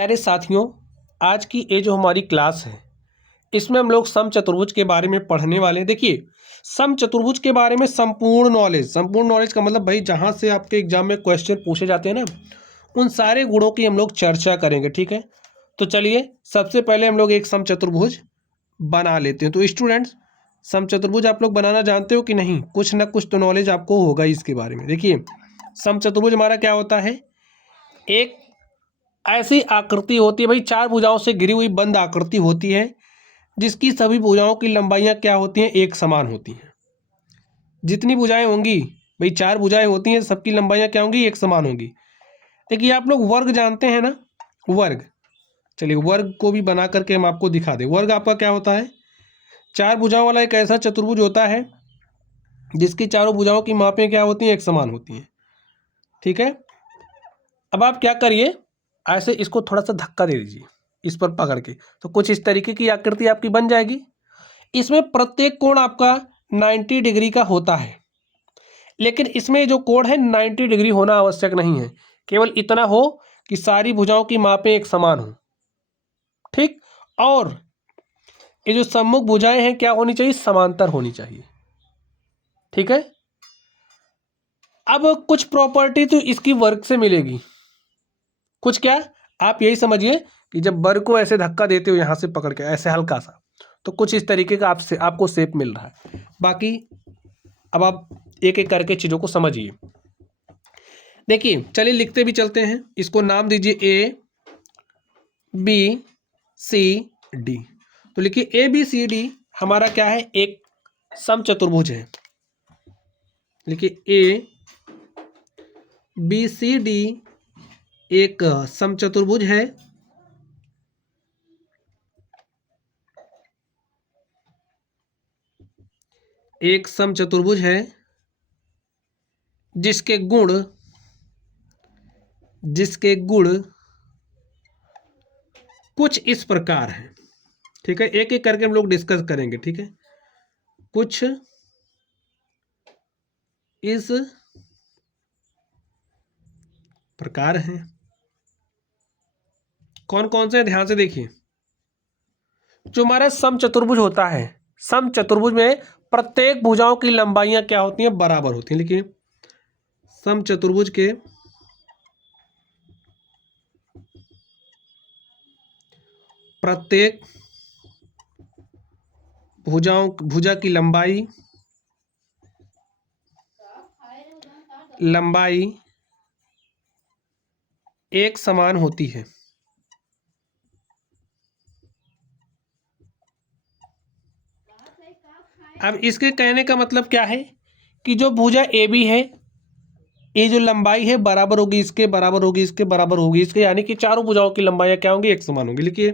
प्यारे साथियों, आज की ये जो हमारी क्लास है इसमें हम लोग समचतुर्भुज के बारे में पढ़ने वाले हैं। देखिए, समचतुर्भुज के बारे में संपूर्ण नॉलेज का मतलब भाई जहाँ से आपके एग्जाम में क्वेश्चन पूछे जाते हैं ना, उन सारे गुणों की हम लोग चर्चा करेंगे। ठीक है, तो चलिए सबसे पहले हम लोग एक समचतुर्भुज बना लेते हैं। तो स्टूडेंट्स, समचतुर्भुज आप लोग बनाना जानते हो कि नहीं? कुछ ना कुछ तो नॉलेज आपको होगा इसके बारे में। देखिए, समचतुर्भुज हमारा क्या होता है? एक ऐसी आकृति होती है भाई, चार भुजाओं से घिरी हुई बंद आकृति होती है जिसकी सभी भुजाओं की लंबाइयां क्या होती हैं? एक समान होती हैं। जितनी भुजाएं होंगी भाई, चार भुजाएं होती हैं, सबकी लंबाइयां क्या होंगी? एक समान होंगी। देखिए, आप लोग वर्ग जानते हैं ना? वर्ग, चलिए वर्ग को भी बना करके हम आपको दिखा दें। वर्ग आपका क्या होता है? चार भुजाओं वाला एक ऐसा चतुर्भुज होता है जिसकी चारों भुजाओं की मापें क्या होती हैं? एक समान होती हैं। ठीक है, अब आप क्या करिए, ऐसे इसको थोड़ा सा धक्का दे दीजिए इस पर पकड़ के, तो कुछ इस तरीके की आकृति आपकी बन जाएगी। इसमें प्रत्येक कोण आपका 90 डिग्री का होता है, लेकिन इसमें जो कोण है 90 डिग्री होना आवश्यक नहीं है। केवल इतना हो कि सारी भुजाओं की मापें एक समान हो। ठीक, और ये जो सम्मुख भुजाएं हैं क्या होनी चाहिए? समांतर होनी चाहिए। ठीक है, अब कुछ प्रॉपर्टी तो इसकी वर्ग से मिलेगी। कुछ क्या? आप यही समझिए कि जब वर्ग को ऐसे धक्का देते हो यहां से पकड़ के ऐसे हल्का सा, तो कुछ इस तरीके का आपको शेप मिल रहा है। बाकी अब आप एक एक करके चीजों को समझिए। देखिए, चलिए लिखते भी चलते हैं। इसको नाम दीजिए ए बी सी डी। तो लिखिए ए बी सी डी हमारा क्या है? एक समचतुर्भुज है। लिखिए ए बी सी डी एक समचतुर्भुज है। एक समचतुर्भुज है जिसके गुण कुछ इस प्रकार है। ठीक है, एक एक करके हम लोग डिस्कस करेंगे। ठीक है, कुछ इस प्रकार है। कौन कौन से? ध्यान से देखिए। जो हमारा समचतुर्भुज होता है, समचतुर्भुज में प्रत्येक भुजाओं की लंबाइयां क्या होती हैं? बराबर होती हैं। लिखिए, समचतुर्भुज के प्रत्येक भुजा की लंबाई एक समान होती है। अब इसके कहने का मतलब क्या है कि जो भुजा ए बी है, ये जो लंबाई है बराबर होगी इसके, बराबर होगी इसके, बराबर होगी इसके, यानी कि चारों भुजाओं की लंबाइयां क्या होंगी? एक समान होंगी। लिखिए,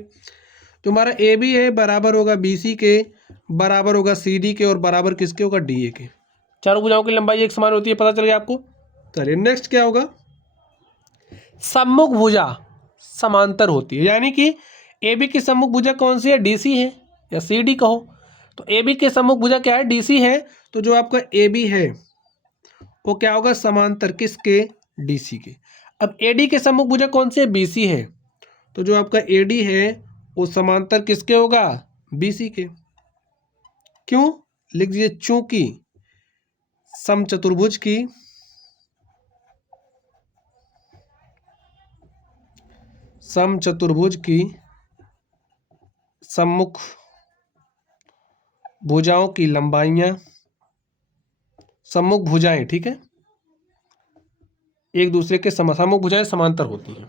तुम्हारा ए बी है बराबर होगा बी सी के, बराबर होगा सी डी के, और बराबर किसके होगा? डी ए के। चारों भुजाओं की लंबाई एक समान होती है, पता चल गया आपको? चलिए नेक्स्ट क्या होगा? सम्मुख भुजा समांतर होती है, यानी कि ए बी की सम्मुख भुजा कौन सी है? डी सी है, या सी डी कहो। तो ए बी के सम्मुख भुजा क्या है? डी सी है। तो जो आपका ए बी है वो क्या होगा? समांतर किसके? डी सी के। अब ए डी के सम्मुख भुजा कौन सी है? बी सी है। तो जो आपका ए डी है वो समांतर किसके होगा? बी सी के। क्यों? लिख दीजिए, चूंकि समचतुर्भुज की सम्मुख भुजाओं की लंबाइयां, सम्मुख भुजाएं, ठीक है, एक दूसरे के सम्मुख भुजाएं समांतर होती हैं।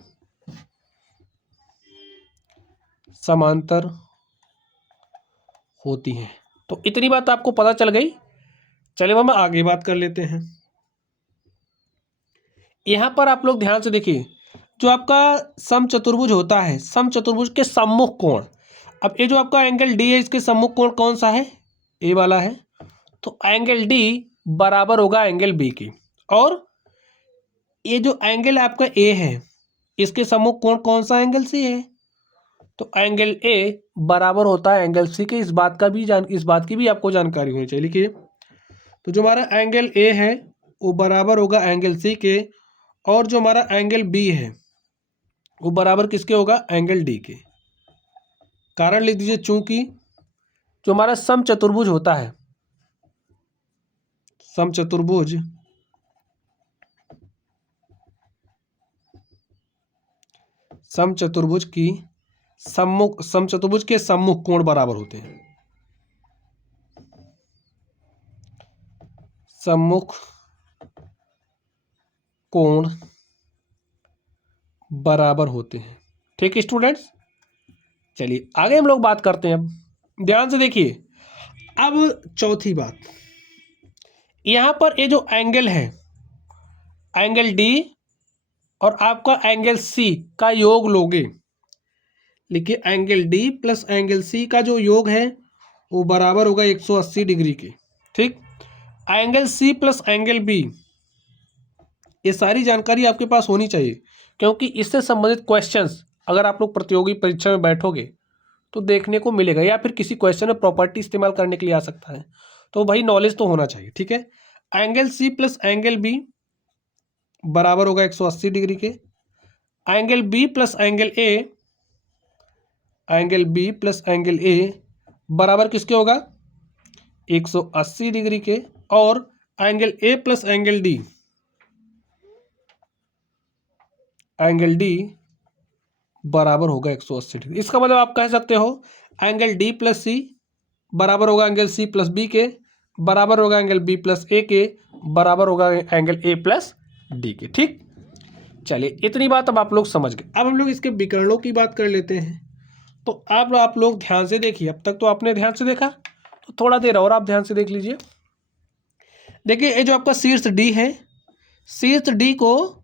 समांतर होती हैं। तो इतनी बात आपको पता चल गई। चलिए हम आगे बात कर लेते हैं। यहां पर आप लोग ध्यान से देखिए, जो आपका समचतुर्भुज होता है, समचतुर्भुज के सम्मुख कोण, अब ये जो आपका एंगल डी है इसके सम्मुख कोण कौन सा है? ए वाला है। तो एंगल डी बराबर होगा एंगल बी की, और ये जो एंगल आपका ए है इसके सम्मुख कोण कौन सा? एंगल सी है। तो एंगल ए बराबर होता है एंगल सी के। इस बात की भी आपको जानकारी होनी चाहिए। लिखिए, तो जो हमारा एंगल ए है वो बराबर होगा एंगल सी के, और जो हमारा एंगल बी है वो बराबर किसके होगा, एंगल डी के। कारण लिख दीजिए, चूंकि जो हमारा समचतुर्भुज होता है, समचतुर्भुज समचतुर्भुज की समचतुर्भुज के सम्मुख कोण बराबर होते हैं। सम्मुख कोण बराबर होते हैं। ठीक है स्टूडेंट्स, चलिए आगे हम लोग बात करते हैं। अब ध्यान से देखिए, अब चौथी बात, यहां पर ये जो एंगल है, एंगल डी और आपका एंगल सी का योग लोगे, लिखिए angle d plus angle c का जो योग है वो बराबर होगा 180 डिग्री के। ठीक, angle c plus angle b, ये सारी जानकारी आपके पास होनी चाहिए, क्योंकि इससे संबंधित क्वेश्चंस अगर आप लोग प्रतियोगी परीक्षा में बैठोगे तो देखने को मिलेगा, या फिर किसी क्वेश्चन में प्रॉपर्टी इस्तेमाल करने के लिए आ सकता है, तो भाई नॉलेज तो होना चाहिए। ठीक है, angle c plus angle b बराबर होगा 180 डिग्री के। Angle b plus angle a, angle b plus angle a बराबर किसके होगा, 180 डिग्री के। और angle a plus angle d, angle d बराबर होगा 180 डिग्री। इसका मतलब आप कह सकते हो एंगल डी प्लस सी बराबर होगा एंगल सी प्लस बी के, बराबर होगा एंगल बी प्लस ए के, बराबर होगा एंगल ए प्लस डी के। ठीक, चलिए इतनी बात अब आप लोग समझ गए। अब हम लोग इसके विकर्णों की बात कर लेते हैं। तो आप लोग ध्यान से देखिए, अब तक तो आपने ध्यान से देखा, तो थोड़ा देर और आप ध्यान से देख लीजिए। देखिए ये जो आपका शीर्ष डी है, शीर्ष डी को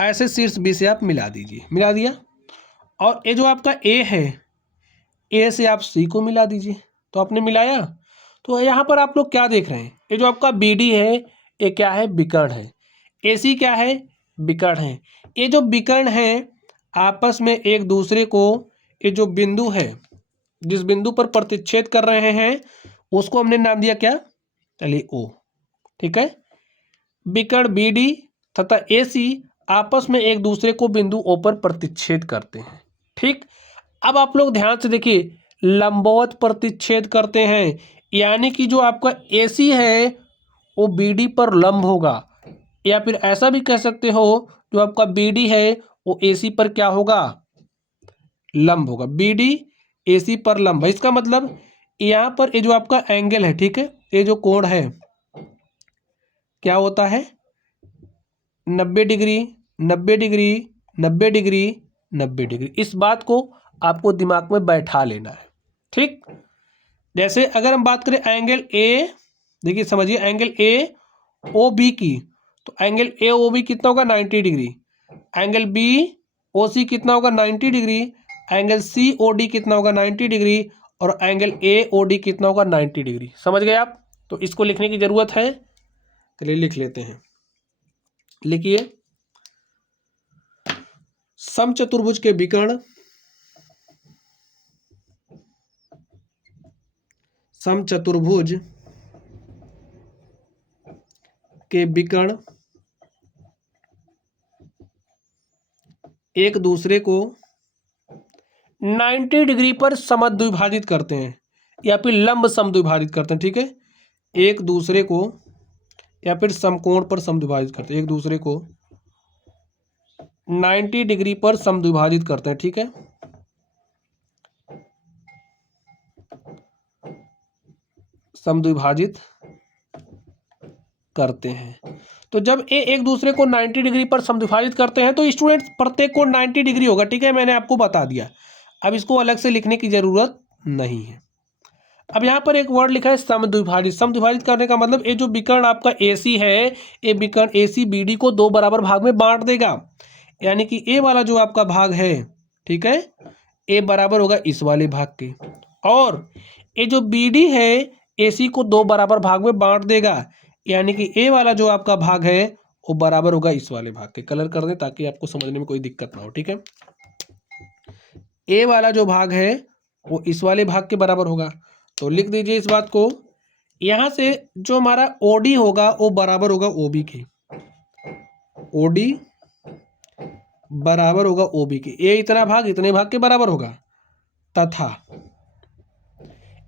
ऐसे शीर्ष बी से आप मिला दीजिए, मिला दिया। और ये जो आपका ए है, ए से आप सी को मिला दीजिए, तो आपने मिलाया। तो यहाँ पर आप लोग क्या देख रहे हैं, ये जो आपका बी डी है ये क्या है, विकर्ण है। ए सी क्या है, विकर्ण है। ये जो विकर्ण है आपस में एक दूसरे को, ये जो बिंदु है, जिस बिंदु पर प्रतिच्छेद कर रहे हैं उसको हमने नाम दिया क्या, चलिए ओ। ठीक है, विकर्ण बी डी तथा ए सी आपस में एक दूसरे को बिंदु ओ पर प्रतिच्छेद करते हैं। ठीक, अब आप लोग ध्यान से देखिए, लंबवत प्रतिच्छेद करते हैं, यानी कि जो आपका ए सी है वो बी डी पर लंब होगा, या फिर ऐसा भी कह सकते हो जो आपका बी डी है वो ए सी पर क्या होगा, लंब होगा। बी डी ए सी पर लंब है। इसका मतलब यहाँ पर ये जो आपका एंगल है, ठीक है, ये जो कोण है क्या होता है, 90 डिग्री, 90 डिग्री, 90 डिग्री, 90 डिग्री। इस बात को आपको दिमाग में बैठा लेना है। ठीक, जैसे अगर हम बात करें एंगल ए, देखिए समझिए एंगल ए ओ बी की, तो एंगल ए ओ बी कितना होगा, 90 degree. Angle b o c कितना होगा, 90 degree. Angle c o d कितना होगा, 90 डिग्री। और एंगल ए ओ डी कितना होगा, 90 डिग्री। समझ गए आप? तो इसको लिखने की जरूरत है, चलिए लिख लेते हैं। लिखिए, समचतुर्भुज के विकर्ण, समचतुर्भुज के विकर्ण एक दूसरे को 90 डिग्री पर समद्विभाजित करते हैं, या फिर लंब समद्विभाजित करते हैं। ठीक है, एक दूसरे को या फिर समकोण पर समद्विभाजित करते हैं, एक दूसरे को 90 डिग्री पर समद्विभाजित करते हैं। ठीक है, समद्विभाजित करते हैं। तो जब ये एक दूसरे को 90 डिग्री पर समद्विभाजित करते हैं तो स्टूडेंट्स प्रत्येक को 90 डिग्री होगा। ठीक है, मैंने आपको बता दिया, अब इसको अलग से लिखने की जरूरत नहीं है। अब यहाँ पर एक वर्ड लिखा है समद्विभाजित। समद्विभाजित करने का मतलब ये जो विकर्ण आपका AC है, ये विकर्ण AC BD को दो बराबर भाग में बांट देगा, यानी कि ए वाला जो आपका भाग है, ठीक है, ए बराबर होगा इस वाले भाग के, और ये जो BD है AC को दो बराबर भाग में बांट देगा, यानी कि ए वाला जो आपका भाग है वो बराबर होगा इस वाले भाग के। कलर कर दें ताकि आपको समझने में कोई दिक्कत ना हो। ठीक है, ए वाला जो भाग है वो इस वाले भाग के बराबर होगा, तो लिख दीजिए इस बात को। यहां से जो हमारा OD होगा वो बराबर होगा OB के। OD बराबर होगा ओ बी के, ए इतना भाग इतने भाग के बराबर होगा, तथा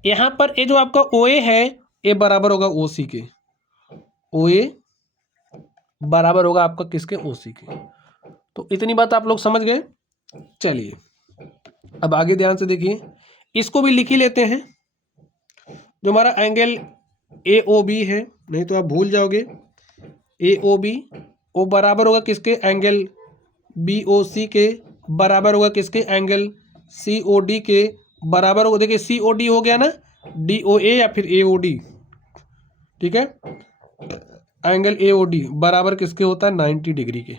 यहां पर ये जो आपका ओ ए है ये बराबर होगा ओ सी के, ओ ए बराबर होगा आपका किसके, ओ सी के। तो इतनी बात आप लोग समझ गए। चलिए अब आगे ध्यान से देखिए, इसको भी लिख ही लेते हैं। जो हमारा एंगल ए ओ बी है, नहीं तो आप भूल जाओगे, ए ओ बी वो बराबर होगा किसके, एंगल बी ओ सी के, बराबर होगा किसके, एंगल सी ओ डी के, बराबर होगा, देखिए सी ओ डी हो गया ना, डी ओ ए या फिर ए ओ डी, ठीक है, एंगल ए ओ डी बराबर किसके होता है, 90 डिग्री के।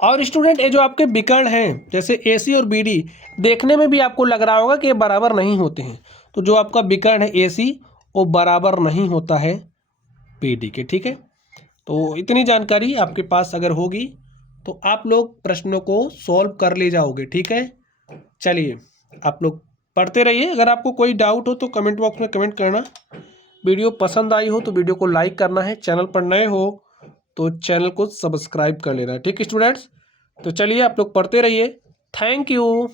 और स्टूडेंट ये जो आपके विकर्ण हैं जैसे ए सी और बी डी, देखने में भी आपको लग रहा होगा कि ये बराबर नहीं होते हैं, तो जो आपका विकर्ण है ए सी वो बराबर नहीं होता है बी डी के, ठीक है। तो इतनी जानकारी आपके पास अगर होगी तो आप लोग प्रश्नों को सॉल्व कर ले जाओगे, ठीक है। चलिए आप लोग पढ़ते रहिए, अगर आपको कोई डाउट हो तो कमेंट बॉक्स में कमेंट करना। वीडियो पसंद आई हो तो वीडियो को लाइक करना है, चैनल पर नए हो तो चैनल को सब्सक्राइब कर लेना है, ठीक है स्टूडेंट्स। तो चलिए आप लोग पढ़ते रहिए, थैंक यू।